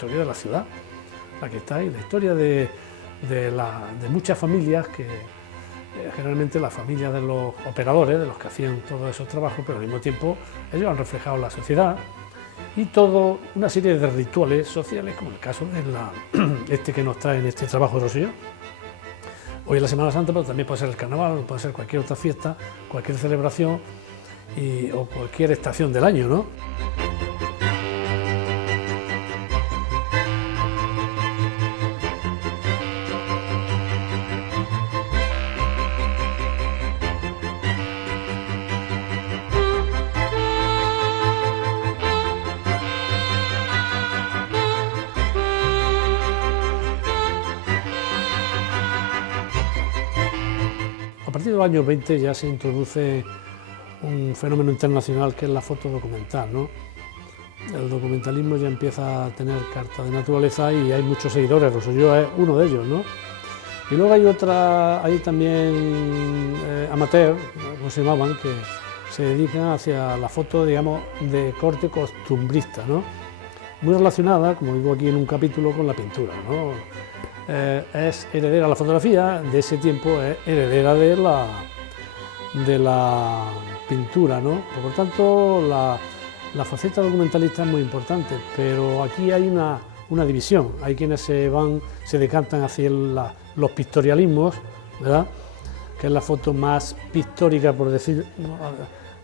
historia de la ciudad, la que está, y la historia de muchas familias que generalmente las familias de los operadores, de los que hacían todos esos trabajos, pero al mismo tiempo ellos han reflejado la sociedad y toda una serie de rituales sociales, como el caso de este que nos trae en este trabajo de Roselló. Hoy es la Semana Santa, pero también puede ser el carnaval, puede ser cualquier otra fiesta, cualquier celebración o cualquier estación del año, ¿no? A partir de los años 20 ya se introduce un fenómeno internacional que es la foto documental, ¿no? El documentalismo ya empieza a tener carta de naturaleza y hay muchos seguidores, Roselló es uno de ellos, ¿no? Y luego hay también amateur, como se llamaban, que se dedican hacia la foto, digamos, de corte costumbrista, ¿no? Muy relacionada, como digo aquí en un capítulo, con la pintura, ¿no? Es heredera la fotografía, de ese tiempo es heredera de la pintura, ¿no? Por lo tanto, la faceta documentalista es muy importante, pero aquí hay una división. Hay quienes se decantan hacia los pictorialismos, ¿verdad?, que es la foto más pictórica, por decir,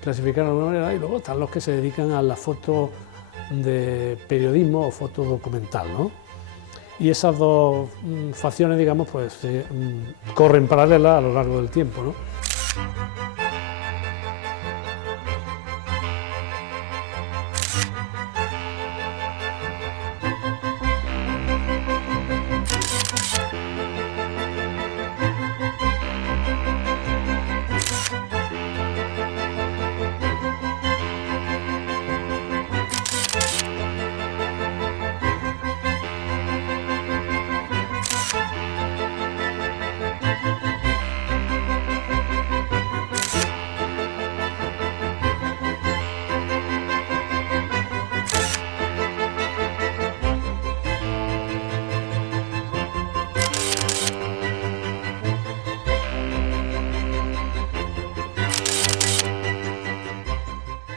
clasificarla de alguna manera, y luego están los que se dedican a la foto de periodismo o foto documental, ¿no? Y esas dos facciones, digamos, pues corren paralelas a lo largo del tiempo, ¿no?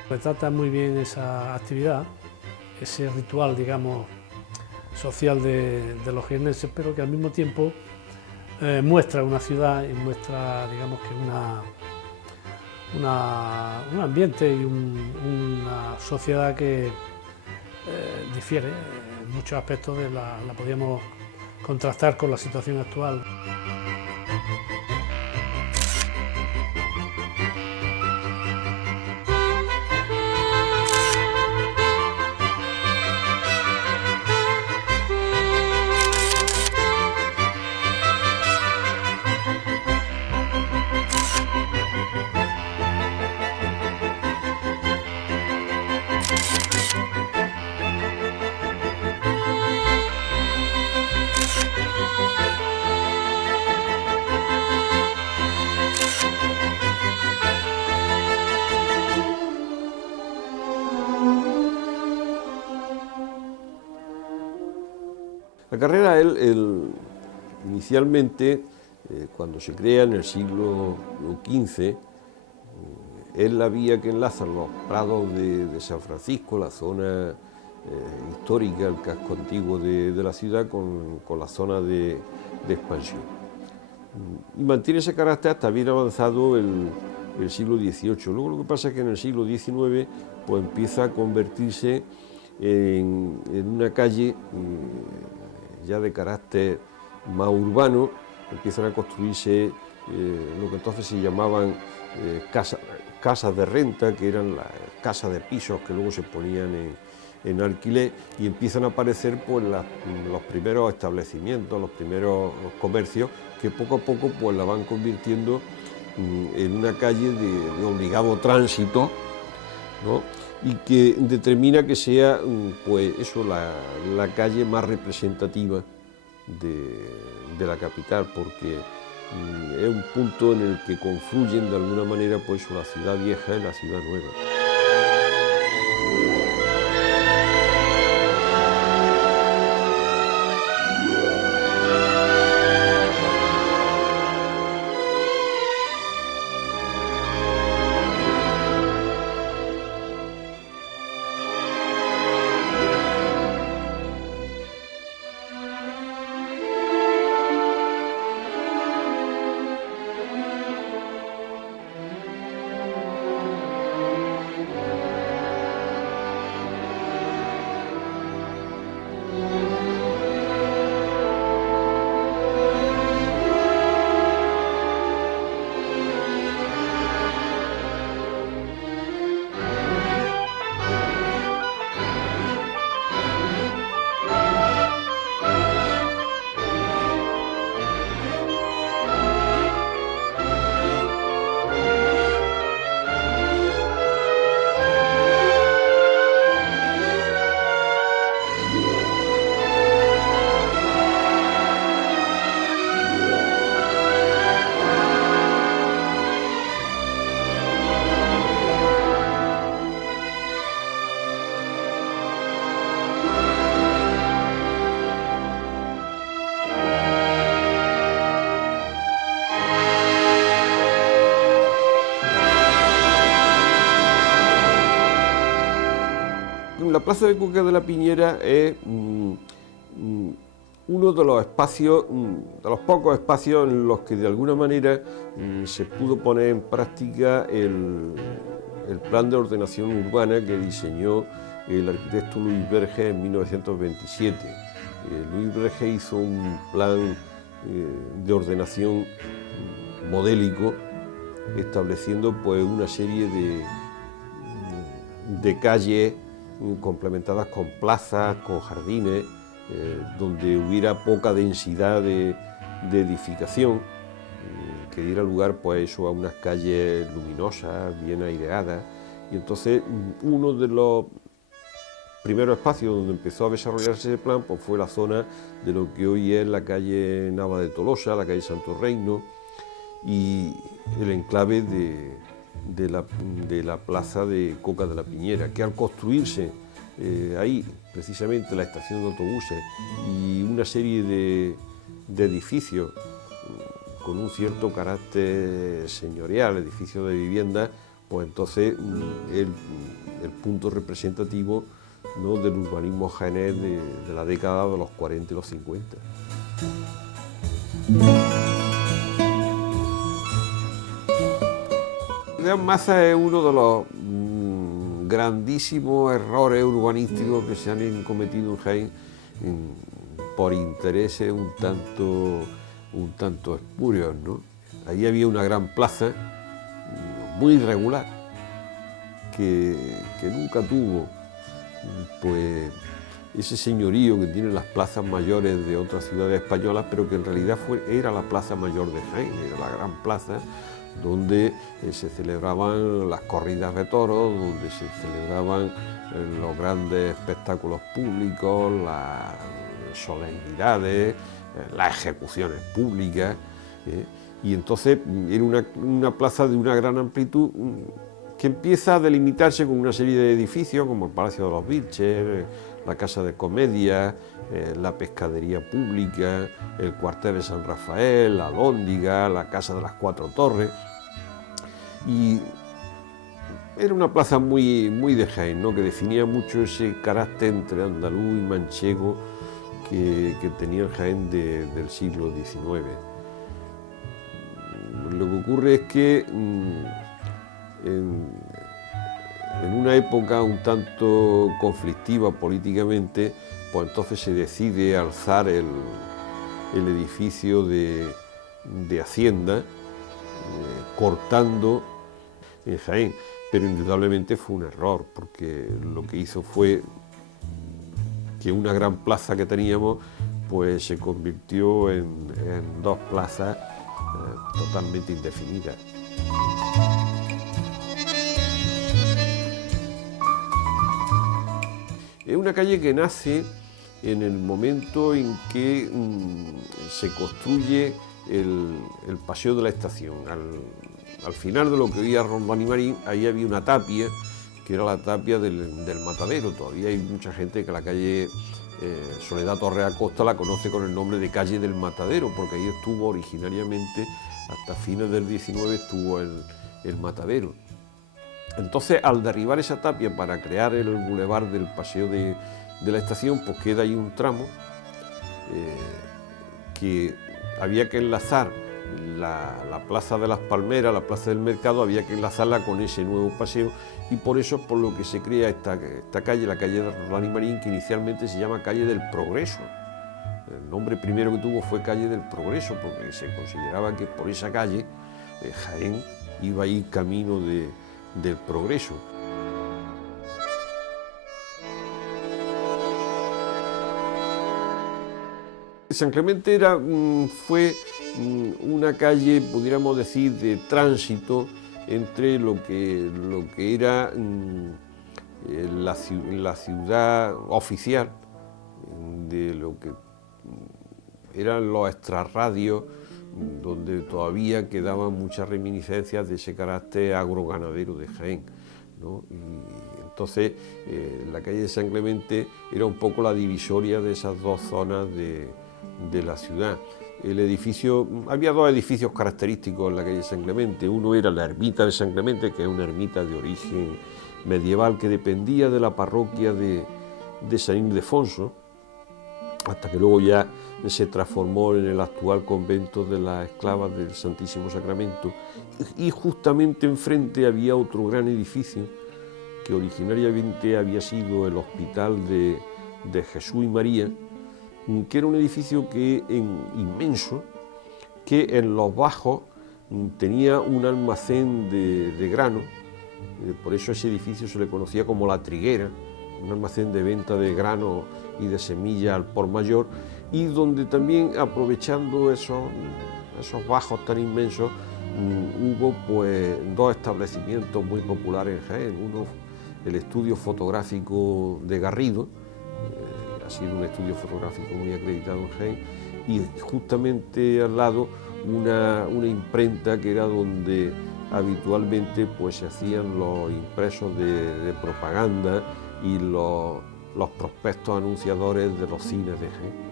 Retrata muy bien esa actividad, ese ritual, digamos, social de los jiennenses, pero que al mismo tiempo muestra una ciudad y muestra, digamos, que un ambiente y una sociedad que difiere en muchos aspectos la podríamos contrastar con la situación actual. La carrera, inicialmente, cuando se crea en el siglo XV, es la vía que enlaza los prados de San Francisco, la zona histórica, el casco antiguo de la ciudad, con la zona de expansión. Y mantiene ese carácter hasta bien avanzado el siglo XVIII. Luego lo que pasa es que en el siglo XIX pues, empieza a convertirse en una calle ya de carácter más urbano. Empiezan a construirse lo que entonces se llamaban casas de renta, que eran las casas de pisos que luego se ponían en alquiler, y empiezan a aparecer pues, los primeros establecimientos, los primeros comercios, que poco a poco pues, la van convirtiendo en una calle de obligado tránsito, ¿no? Y que determina que sea pues eso, la calle más representativa de la capital, porque es un punto en el que confluyen de alguna manera pues, la ciudad vieja y la ciudad nueva. la plaza de Coca de la Piñera es uno de los espacios, de los pocos espacios en los que de alguna manera se pudo poner en práctica el plan de ordenación urbana que diseñó el arquitecto Luis Berge en 1927. Luis Berge hizo un plan de ordenación modélico, estableciendo pues una serie de calles complementadas con plazas, con jardines, donde hubiera poca densidad de edificación, que diera lugar pues eso a unas calles luminosas, bien aireadas. Y entonces uno de los primeros espacios donde empezó a desarrollarse ese plan pues fue la zona de lo que hoy es la calle Nava de Tolosa, la calle Santo Reino, y el enclave de la plaza de Coca de la Piñera, que al construirse ahí precisamente la estación de autobuses y una serie de edificios con un cierto carácter señorial, edificios de vivienda, pues entonces el punto representativo, ¿no?, del urbanismo jaenés de la década de los 40 y los 50. Gran Maza es uno de los grandísimos errores urbanísticos que se han cometido en Jaén por intereses un tanto espurios, ¿no? Ahí había una gran plaza muy irregular que nunca tuvo pues ese señorío que tienen las plazas mayores de otras ciudades españolas, pero que en realidad era la plaza mayor de Jaén, era la gran plaza donde se celebraban las corridas de toros, donde se celebraban los grandes espectáculos públicos, las solemnidades, las ejecuciones públicas, y entonces era una plaza de una gran amplitud que empieza a delimitarse con una serie de edificios como el Palacio de los Vilches, la Casa de Comedia, la Pescadería Pública, el Cuartel de San Rafael, la Alhóndiga, la Casa de las Cuatro Torres. Y era una plaza muy de Jaén, ¿no?, que definía mucho ese carácter entre andaluz y manchego que tenía el Jaén del siglo XIX. Lo que ocurre es que en una época un tanto conflictiva políticamente, pues entonces se decide alzar el edificio de Hacienda, cortando en Jaén, pero indudablemente fue un error, porque lo que hizo fue que una gran plaza que teníamos pues se convirtió en dos plazas totalmente indefinidas. Es una calle que nace en el momento en que se construye el Paseo de la Estación. Al final de lo que veía Roldán y Marín, ahí había una tapia, que era la tapia del Matadero. Todavía hay mucha gente que la calle Soledad Torre Acosta la conoce con el nombre de calle del Matadero, porque ahí estuvo originariamente, hasta fines del 19, estuvo el Matadero. Entonces, al derribar esa tapia para crear el bulevar del Paseo de la Estación, pues queda ahí un tramo que había que enlazar la Plaza de las Palmeras, la Plaza del Mercado, había que enlazarla con ese nuevo paseo, y por eso es por lo que se crea esta calle, la calle de Roldán y Marín, que inicialmente se llama Calle del Progreso. El nombre primero que tuvo fue Calle del Progreso, porque se consideraba que por esa calle Jaén iba a ir camino del progreso. San Clemente fue una calle, pudiéramos decir, de tránsito entre lo que era la ciudad oficial, de lo que eran los extrarradios, donde todavía quedaban muchas reminiscencias de ese carácter agroganadero de Jaén, ¿no? Y entonces la calle de San Clemente era un poco la divisoria de esas dos zonas de la ciudad. Había dos edificios característicos en la calle de San Clemente. Uno era la ermita de San Clemente, que es una ermita de origen medieval que dependía de la parroquia de San Ildefonso, hasta que luego ya se transformó en el actual convento de las Esclavas del Santísimo Sacramento, y justamente enfrente había otro gran edificio que originariamente había sido el Hospital de Jesús y María, que era un edificio inmenso, que en los bajos tenía un almacén de grano, por eso ese edificio se le conocía como La Triguera, un almacén de venta de grano y de semillas al por mayor, y donde también, aprovechando esos bajos tan inmensos, hubo pues dos establecimientos muy populares en Jaén. Uno, el estudio fotográfico de Garrido, ha sido un estudio fotográfico muy acreditado en Jaén, y justamente al lado una imprenta que era donde habitualmente pues se hacían los impresos de propaganda y los prospectos anunciadores de los cines de Jaén.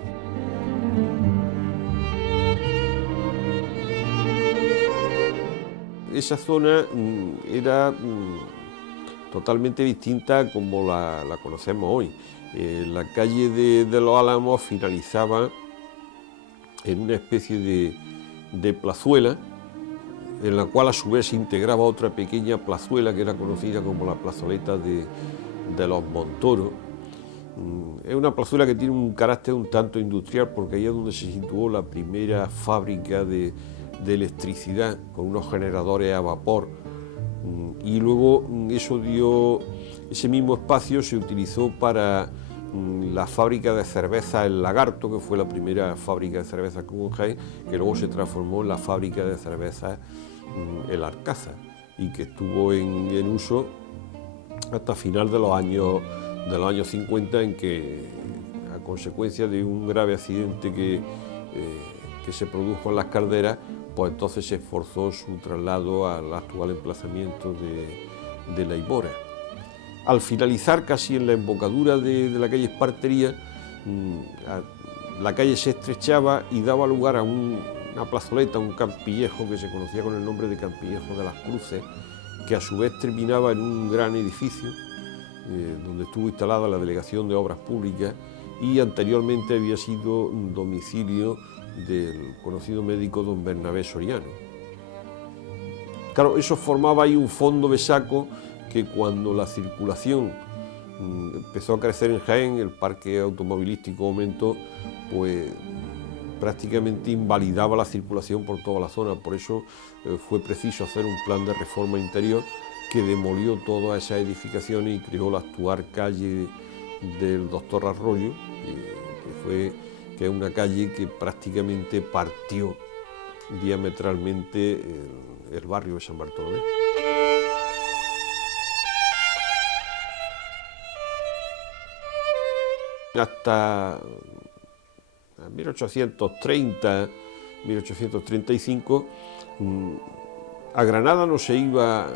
Esa zona era totalmente distinta como la conocemos hoy. La calle de los Álamos finalizaba en una especie de plazuela, en la cual a su vez se integraba otra pequeña plazuela que era conocida como la plazoleta de los Montoros. Es una plazuela que tiene un carácter un tanto industrial, porque ahí es donde se situó la primera fábrica de electricidad con unos generadores a vapor, y luego ese mismo espacio se utilizó para la fábrica de cerveza El Lagarto, que fue la primera fábrica de cerveza que hubo en Jaén, que luego se transformó en la fábrica de cerveza El Alcázar, y que estuvo en uso hasta final de los años 50, en que, a consecuencia de un grave accidente que se produjo en Las Calderas, pues entonces se esforzó su traslado al actual emplazamiento de La Higuera. Al finalizar casi en la embocadura de la calle Espartería, la calle se estrechaba y daba lugar a una plazoleta, un campillejo que se conocía con el nombre de Campillejo de las Cruces, que a su vez terminaba en un gran edificio donde estuvo instalada la Delegación de Obras Públicas, y anteriormente había sido un domicilio del conocido médico don Bernabé Soriano. Claro, eso formaba ahí un fondo de saco que, cuando la circulación empezó a crecer en Jaén, el parque automovilístico aumentó, pues prácticamente invalidaba la circulación por toda la zona. Por eso fue preciso hacer un plan de reforma interior que demolió todas esas edificaciones y creó la actual calle del Doctor Arroyo, que es una calle que prácticamente partió diametralmente el barrio de San Bartolomé. Hasta 1830, 1835, a Granada no se iba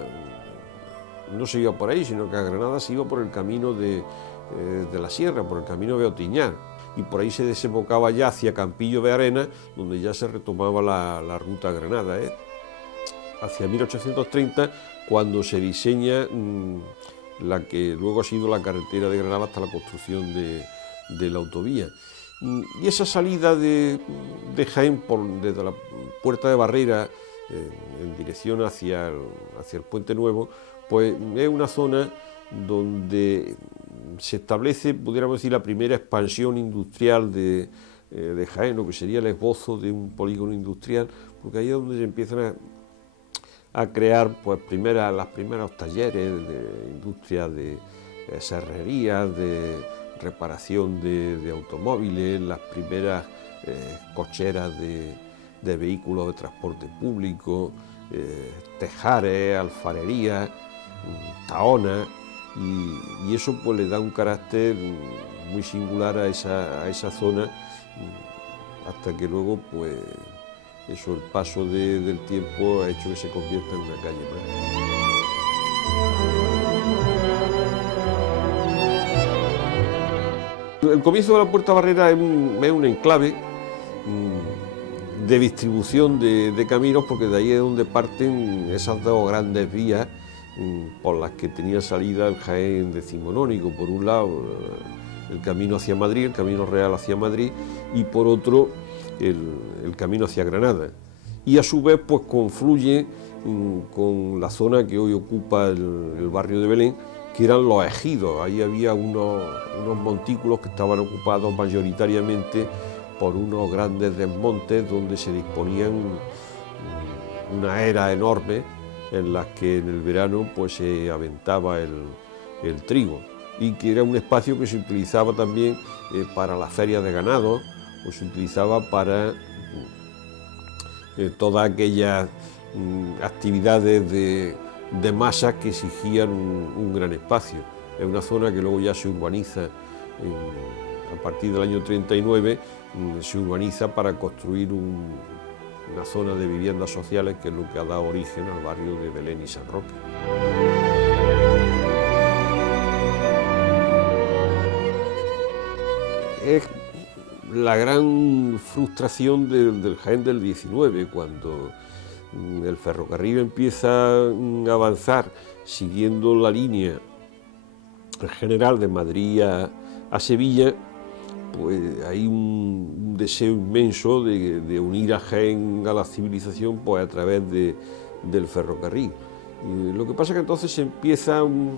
por ahí, sino que a Granada se iba por el camino de la sierra, por el camino de Otiñán, y por ahí se desembocaba ya hacia Campillo de Arena, donde ya se retomaba la ruta a Granada. Hacia 1830, cuando se diseña la que luego ha sido la carretera de Granada hasta la construcción de la autovía. Y esa salida de Jaén desde la Puerta de Barrera en dirección hacia el Puente Nuevo, pues es una zona donde se establece, pudiéramos decir, la primera expansión industrial de Jaén, lo que sería el esbozo de un polígono industrial, porque ahí es donde se empiezan a crear pues los primeros talleres de industria de serrería, de reparación de automóviles, las primeras cocheras de vehículos de transporte público, tejares, alfarería, tahonas, y eso pues le da un carácter muy singular a esa zona, hasta que luego pues eso, el paso del tiempo ha hecho que se convierta en una calle más. El comienzo de la Puerta Barrera es un enclave de distribución de caminos, porque de ahí es donde parten esas dos grandes vías por las que tenía salida el Jaén decimonónico. Por un lado, el camino hacia Madrid, el camino real hacia Madrid, y por otro, el camino hacia Granada. Y a su vez, pues confluye con la zona que hoy ocupa el barrio de Belén, que eran los ejidos. Ahí había unos montículos que estaban ocupados mayoritariamente por unos grandes desmontes donde se disponían una era enorme en las que en el verano pues se aventaba el trigo, y que era un espacio que se utilizaba también para las ferias de ganado, o se utilizaba para todas aquellas actividades de masas que exigían un gran espacio. Es una zona que luego ya se urbaniza a partir del año 39, se urbaniza para construir una zona de viviendas sociales, que es lo que ha dado origen al barrio de Belén y San Roque. Es la gran frustración del Jaén del 19, cuando el ferrocarril empieza a avanzar siguiendo la línea general de Madrid a Sevilla. Pues hay un deseo inmenso de unir a Jaén a la civilización, pues a través del ferrocarril. Y lo que pasa es que entonces se empieza un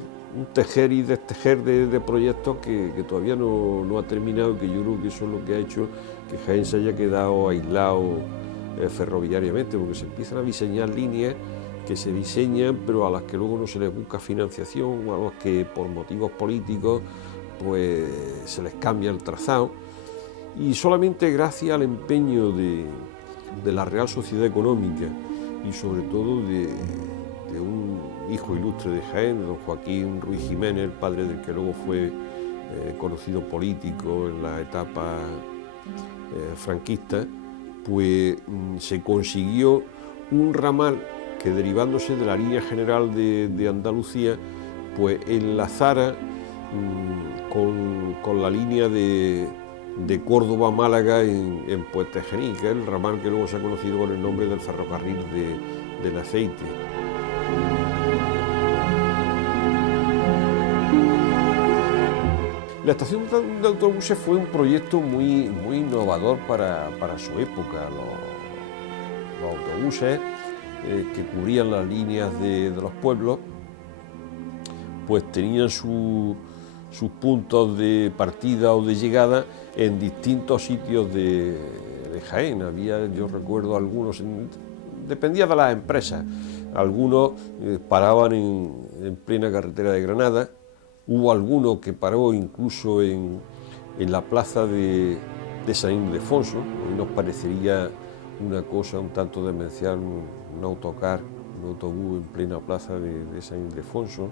tejer y destejer de proyectos que todavía no ha terminado, que yo creo que eso es lo que ha hecho que Jaén se haya quedado aislado ferroviariamente, porque se empiezan a diseñar líneas que se diseñan, pero a las que luego no se les busca financiación, o a los que por motivos políticos pues se les cambia el trazado, y solamente gracias al empeño de la Real Sociedad Económica y sobre todo de un hijo ilustre de Jaén, don Joaquín Ruiz Jiménez, el padre del que luego fue conocido político en la etapa franquista, pues se consiguió un ramal que, derivándose de la línea general de Andalucía, pues enlazara con la línea de Córdoba a Málaga en Puente-Genil, que es el ramal que luego se ha conocido con el nombre del ferrocarril del aceite. La estación de autobuses fue un proyecto muy innovador para su época. Los autobuses que cubrían las líneas de los pueblos pues tenían sus puntos de partida o de llegada en distintos sitios de Jaén. Yo recuerdo algunos, dependía de las empresas, algunos paraban en plena carretera de Granada. Hubo alguno que paró incluso en la plaza de San Ildefonso. Hoy nos parecería una cosa un tanto demencial, un autocar, un autobús en plena plaza de San Ildefonso.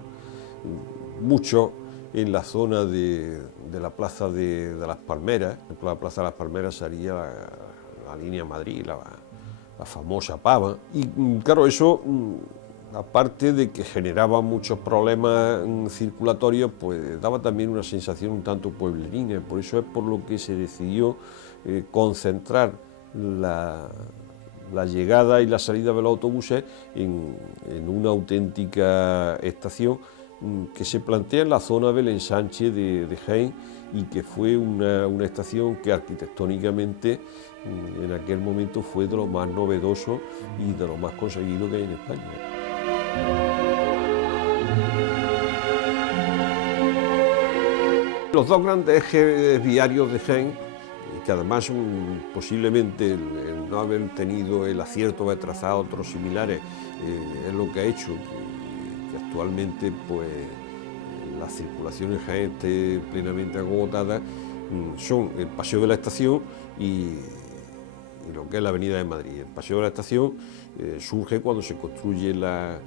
Mucho en la zona de la plaza de las Palmeras. Por la plaza de las Palmeras salía la línea Madrid, la famosa Pava. Y claro, eso, aparte de que generaba muchos problemas circulatorios, pues daba también una sensación un tanto pueblerina. Por eso es por lo que se decidió concentrar la llegada y la salida de los autobuses en una auténtica estación que se plantea en la zona del ensanche de Jaén, y que fue una estación que arquitectónicamente en aquel momento fue de lo más novedoso y de lo más conseguido que hay en España. Los dos grandes ejes viarios de Jaén, que además posiblemente el no haber tenido el acierto de trazar otros similares, es lo que ha hecho que actualmente pues la circulación en Jaén esté plenamente agotada, son el Paseo de la Estación y lo que es la Avenida de Madrid. El Paseo de la Estación surge cuando se construye la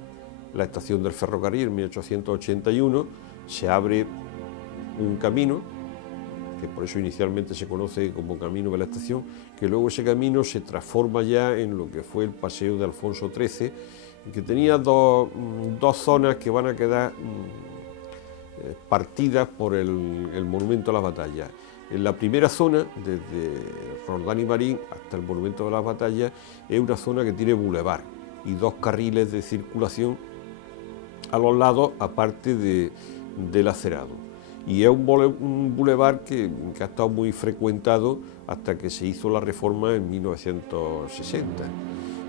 estación del ferrocarril en 1881, se abre un camino, que por eso inicialmente se conoce como Camino de la Estación, que luego ese camino se transforma ya en lo que fue el Paseo de Alfonso XIII, que tenía dos zonas que van a quedar partidas por el Monumento a las Batallas. En la primera zona, desde Roldán y Marín hasta el Monumento de las Batallas, es una zona que tiene bulevar y dos carriles de circulación a los lados, aparte del acerado. Y es un bulevar que ha estado muy frecuentado hasta que se hizo la reforma en 1960.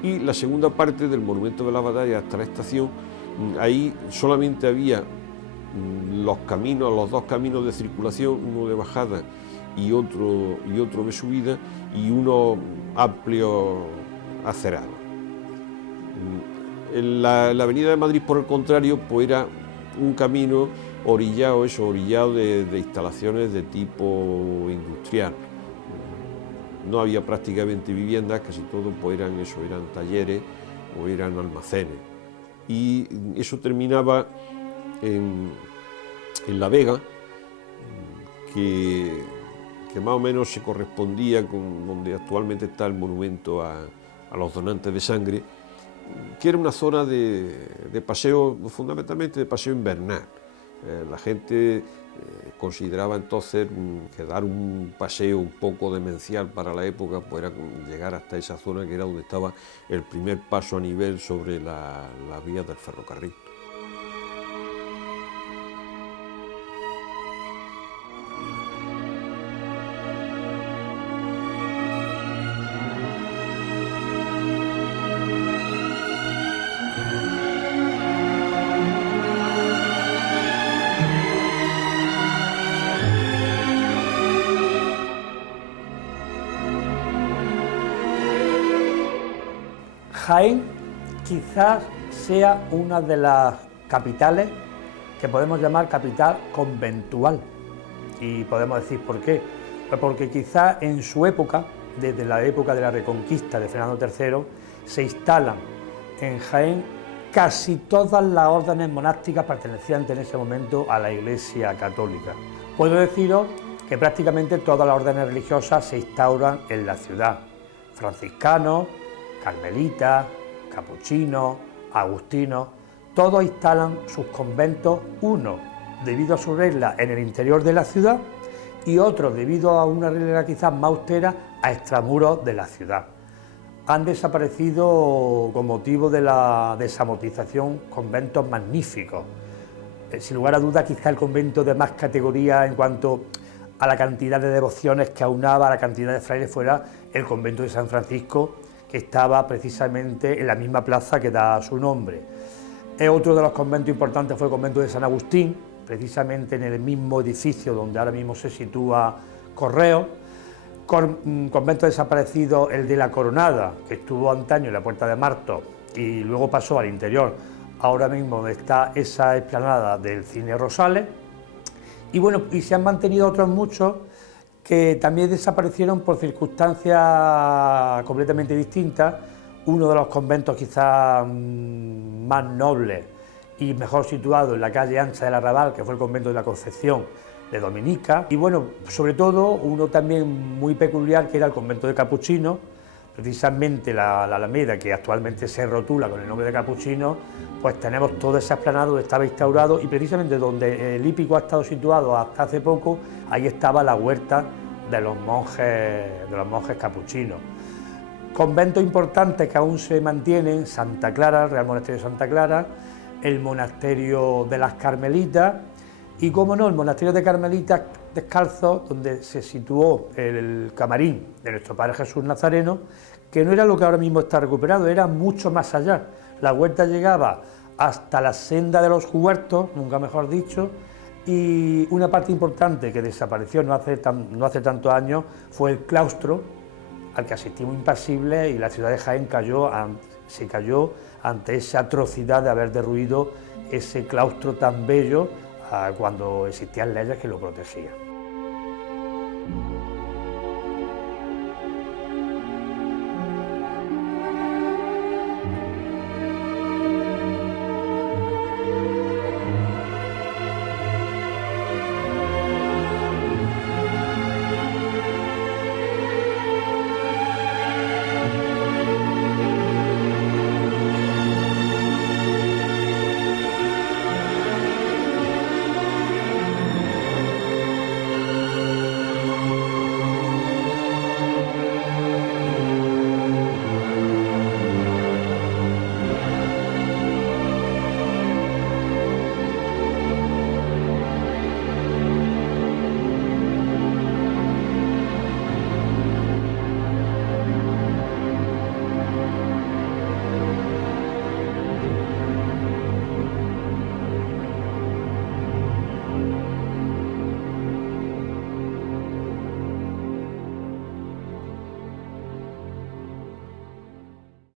Y la segunda parte del Monumento de la Batalla hasta la estación, ahí solamente había los dos caminos de circulación, uno de bajada y otro de subida, y uno amplio acerado. La Avenida de Madrid, por el contrario, pues era un camino orillado de instalaciones de tipo industrial. No había prácticamente viviendas, casi todo pues eran talleres o eran almacenes. Y eso terminaba en La Vega, que más o menos se correspondía con donde actualmente está el monumento a los donantes de sangre, que era una zona de paseo, fundamentalmente de paseo invernal. La gente consideraba entonces que dar un paseo un poco demencial para la época pues era llegar hasta esa zona, que era donde estaba el primer paso a nivel sobre la vía del ferrocarril. Jaén quizás sea una de las capitales que podemos llamar capital conventual. Y podemos decir por qué. Pues porque quizás en su época, desde la época de la Reconquista de Fernando III, se instalan en Jaén casi todas las órdenes monásticas pertenecientes en ese momento a la Iglesia Católica. Puedo deciros que prácticamente todas las órdenes religiosas se instauran en la ciudad. Franciscanos, carmelitas, capuchinos, agustinos, todos instalan sus conventos, uno debido a su regla en el interior de la ciudad y otro debido a una regla quizás más austera a extramuros de la ciudad. Han desaparecido con motivo de la desamortización conventos magníficos. Sin lugar a dudas, quizá el convento de más categoría en cuanto a la cantidad de devociones que aunaba, a la cantidad de frailes, fuera el convento de San Francisco, que estaba precisamente en la misma plaza que da su nombre. Otro de los conventos importantes fue el convento de San Agustín, precisamente en el mismo edificio donde ahora mismo se sitúa Correo. Convento desaparecido el de la Coronada, que estuvo antaño en la Puerta de Martos y luego pasó al interior, ahora mismo donde está esa explanada del Cine Rosales. Y bueno, y se han mantenido otros muchos que también desaparecieron por circunstancias completamente distintas. Uno de los conventos quizás más nobles y mejor situado en la calle ancha del Arrabal, que fue el convento de la Concepción de Dominica, y bueno, sobre todo uno también muy peculiar, que era el convento de Capuchinos, precisamente la Alameda, que actualmente se rotula con el nombre de Capuchinos, pues tenemos toda esa explanada donde estaba instaurado, y precisamente donde el hípico ha estado situado hasta hace poco, ahí estaba la huerta de los monjes capuchinos. Conventos importantes que aún se mantienen: Santa Clara, el Real Monasterio de Santa Clara, el Monasterio de las Carmelitas y, como no, el Monasterio de Carmelitas Descalzos, donde se situó el camarín de nuestro Padre Jesús Nazareno, que no era lo que ahora mismo está recuperado, era mucho más allá. La huerta llegaba hasta la senda de los huertos, nunca mejor dicho, y una parte importante que desapareció no hace tantos años fue el claustro, al que asistimos impasibles, y la ciudad de Jaén se cayó ante esa atrocidad de haber derruido ese claustro tan bello cuando existían leyes que lo protegían.